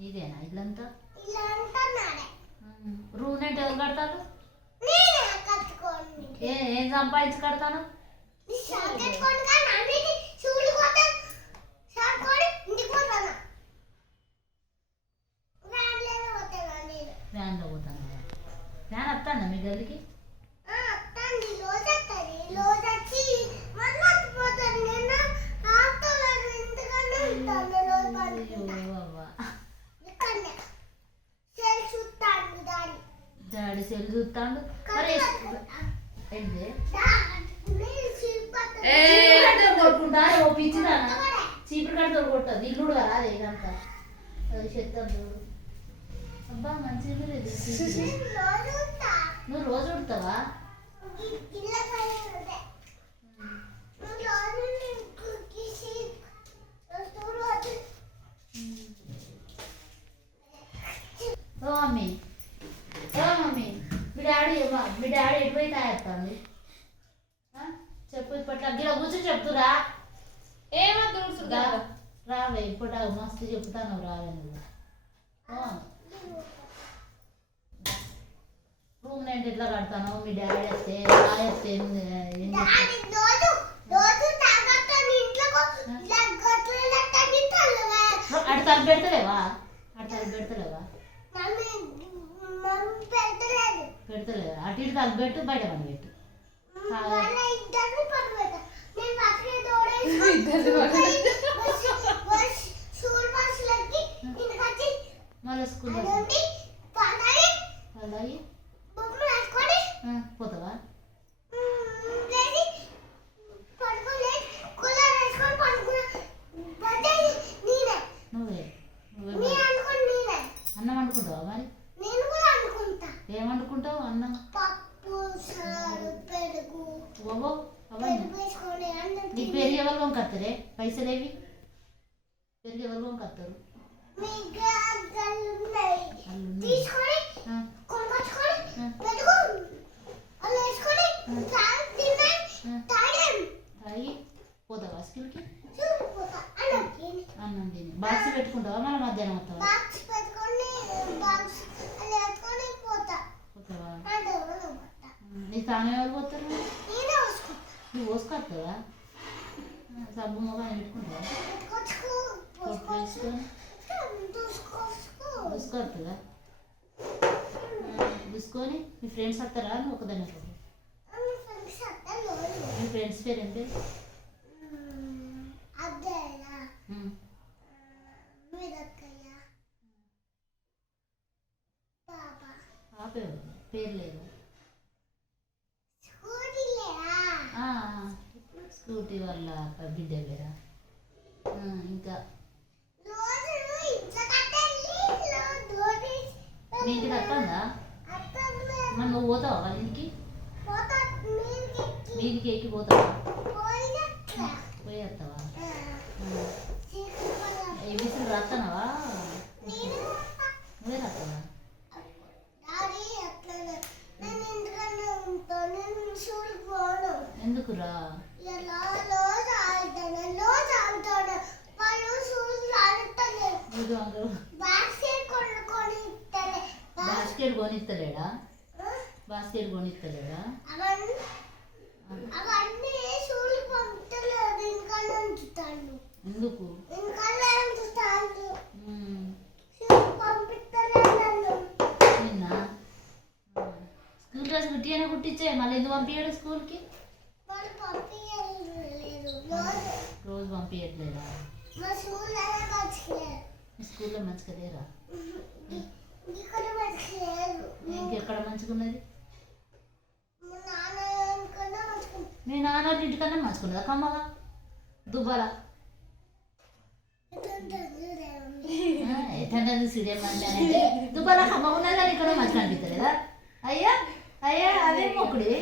నీదేనా ఇల్లంతా? రూమ్ అంటే ఎవరు కడతారు? ఏం సంపాదించి కడతాను? వ్యాన్లో పోతాను. వ్యాన్ వస్తాను మీ గదికి? డాడీ సెల్ చూస్తాడు. మరి కొట్టుకుంటా ఓ పిచ్చిదా చీపురు కడితో కొట్టదు. ఇల్లు కదా అదే ఇదంతా అది చెత్తం చూడు. అబ్బా మంచిగా లేదు. నువ్వు రోజు ఉడతావా? ఓ మమ్మీ, ఓ మమ్మీ, మీ డాడీ ఎటుపోయి తాగేస్తాండి? చెప్పు ఇప్పట్లో గిలా కూర్చొని చెప్తురా. రావే ఇప్పుడు మస్తు చెప్తాను. రావే నువ్వు. రూమ్ రెంట్ ఎట్లా కడతాను? మీ డాడీ వస్తే రాయేస్తే అటు తల పెడతలేవా? అటు తల పెడతలేవా? పెడతలేవా? అటు ఇటు తల పెట్టు, బయట పని పెట్టు. మళ్ళీ స్కూల్ పోతావా? నువ్వే అన్నం వండుకుంటావా? మరి ఏం వండుకుంటావు? అన్నం ఓవో నీ పెరిగి ఎవరు వంకత్తారే? పైసలేవి పెరిగి ఎవరు వంకత్తారు? తాగి పోతావా స్కూల్కి? అన్నం తిని బాక్స్ పెట్టుకుంటావా? మన మధ్యాహ్నం వస్తావా? నీ తానే ఎవరు పోతారు? నువ్వు పోసుకొస్తావా? సబ్బు మొబైల్ పెట్టుకుంటావా? పొట్టు వేసుకొని చూసుకొస్తుందా? చూసుకొని మీ ఫ్రెండ్స్ వస్తారా? నువ్వు ఒకదాన్ని వస్తావు? మీ ఫ్రెండ్స్ పేరు ఏంటి? పేరు లేదు. స్కూటీ వాళ్ళ బిడ్డ పేరా? ఇంకా మీ ఇంటికి వస్తుందా? మరి నువ్వు పోతావా వాళ్ళ ఇంటికి? మీదికి ఎక్కి పోతావా? పోయి వస్తావా? ఏ విసులు రాస్తానవా? నువ్వే రాస్తావా? ఎందుకురా? బాస్కెట్ కొనిస్తలేడా? బాస్కెట్ కొనిస్తలేడా? ఎందుకు? నిన్న స్కూల్ డ్రెస్ కుట్టినే కుట్టించే మళ్ళీ ఎందుకు పంపించాడు స్కూల్కి? రోజు పంపించట్లేదా? స్కూల్లో మంచిగా లేరా? ఇంకెక్కడ మంచిగా ఉన్నది? మీ నాన్న ఇంటికన్నా మంచుకున్నదా? కమ్మగా దుబ్బలా ఎట్లా సిడేమంటే దుబ్బలా కమ్మగా ఉన్నదా? ఇక్కడ మంచిగా అనిపిస్తలేదా? అయ్యా అయ్యా అదే మొక్కుడి.